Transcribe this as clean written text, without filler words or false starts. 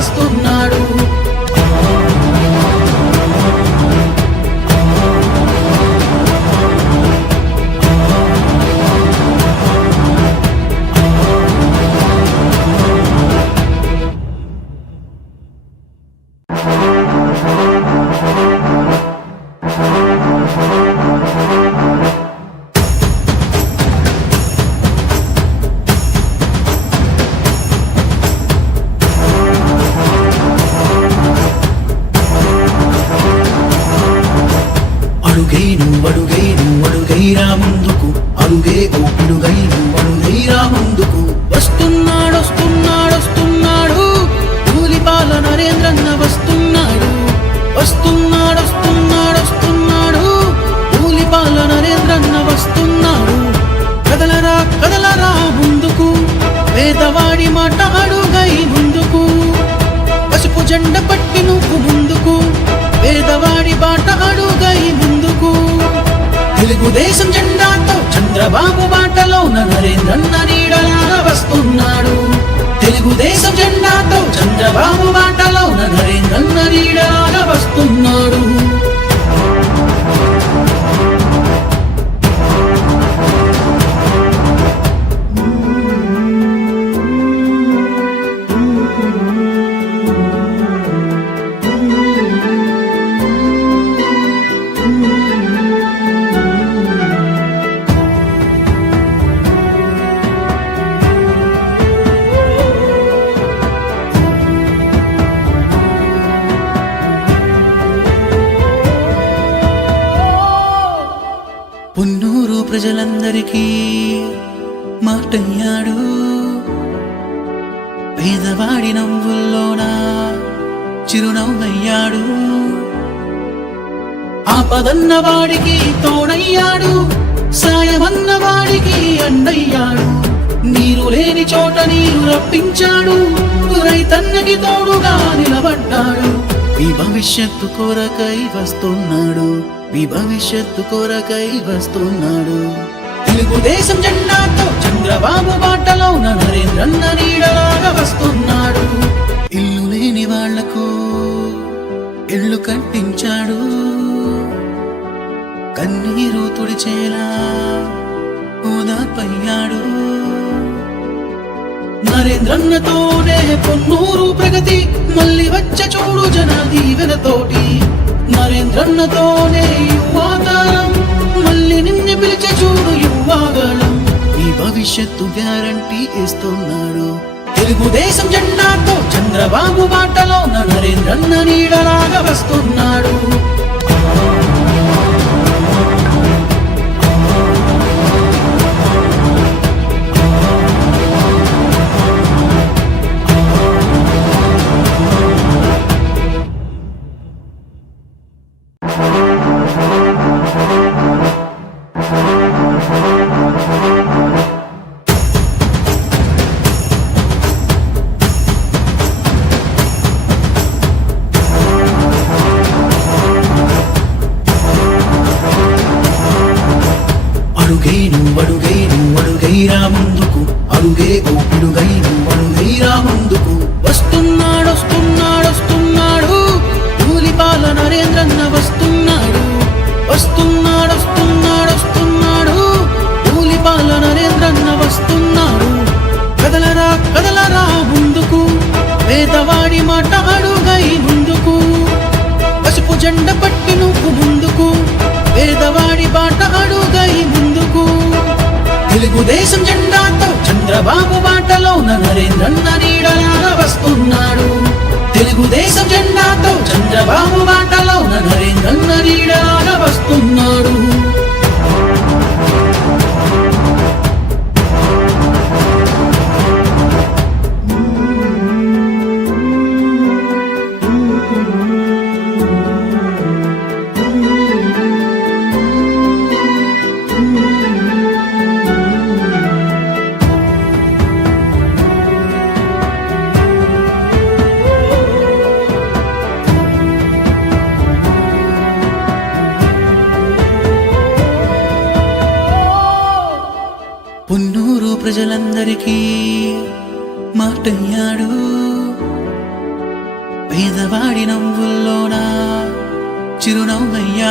వస్తున్నాడు. అడుగైరా ముందుకు, అడుగే ఓ పిడుగై నువ్వు అడుగైరా ముందుకు. వస్తున్నాడు ధూళిపాల నరేంద్రన్న వస్తున్నాడు. వస్తున్నాడు ధూళిపాల నరేంద్రన్న వస్తున్నాడు. కదలరా ముందుకు, పేదవాడి మాట అడుగై ముందుకు. పసుపు జెండ పట్టి నువ్వు ముందుకు, పేదవాడి బాట అడుగై ముందుకు. తెలుగుదేశం జెండాతో చంద్రబాబు బాటలోన నరేంద్రన్న నీడలాగా వస్తున్నాడు. తెలుగుదేశం జెండాతో చంద్రబాబు బాటలోన నరేంద్రన్న నీడలాగా వస్తున్నాడు. పున్నూరు ప్రజలందరికీ మాటయ్యాడు. పేదవాడి నవ్వుల్లోన చిరునవ్వయ్యాడు. ఆపదన్న వాడికి తోడయ్యాడు, సాయమన్న వాడికి అండయ్యాడు. నీరు లేని చోట నీరు రప్పించాడు, రైతన్నకి తోడుగా నిలబడ్డాడు. ఈ భవిష్యత్తు కొరకై వస్తున్నాడు, ఈ భవిష్యత్తు కొరకై వస్తున్నాడు. తెలుగుదేశం జెండాతో చంద్రబాబు బాటలోన నరేంద్రన్న నీడలాగా వస్తున్నాడు. ఇల్లు లేని వాళ్లకు ఇల్లు కట్టించాడు, కన్నీరు తుడిచేలా ఓదార్పయ్యాడు. నరేంద్రన్నతోనే పొన్నూరు ప్రగతి మళ్ళీ వచ్చే చూడు జన దీవెనతోటి. నరేంద్రన్నతోనే యువతరం మళ్ళీ నిన్ను పిలిచే చూడు యువగళం. ఈ భవిష్యత్తు గ్యారంటీ ఇస్తున్నాడు. తెలుగుదేశం జెండాతో చంద్రబాబు బాటలోన నరేంద్రన్న నీడలాగా వస్తున్నాడు. అడుగైరా ముందుకు, అడుగే ఓ పిడుగై నువ్వు అడుగైరా ముందుకు. వస్తున్నాడు ధూళిపాల నరేంద్రన్న వస్తున్నాడు. వస్తున్నాడు ధూళిపాల నరేంద్రన్న వస్తున్నాడు. కదలరా ముందుకు, పేదవాడి మాట అడుగై ముందుకు. పసుపు జెండ పట్టి నువ్వు ముందుకు, పేదవాడి బాట అడుగై ముందుకు. తెలుగుదేశం జెండాతో చంద్రబాబు బాటలోన నరేంద్రన్న నీడలాగా వస్తున్నాడు. తెలుగుదేశం జెండాతో చంద్రబాబు బాటలోన నరేంద్రన్న నీడలాగా వస్తున్నాడు. పున్నూరు ప్రజలందరికీ మాటయ్యాడు. పేదవాడి నవ్వుల్లోనా చిరునవ్వయ్యా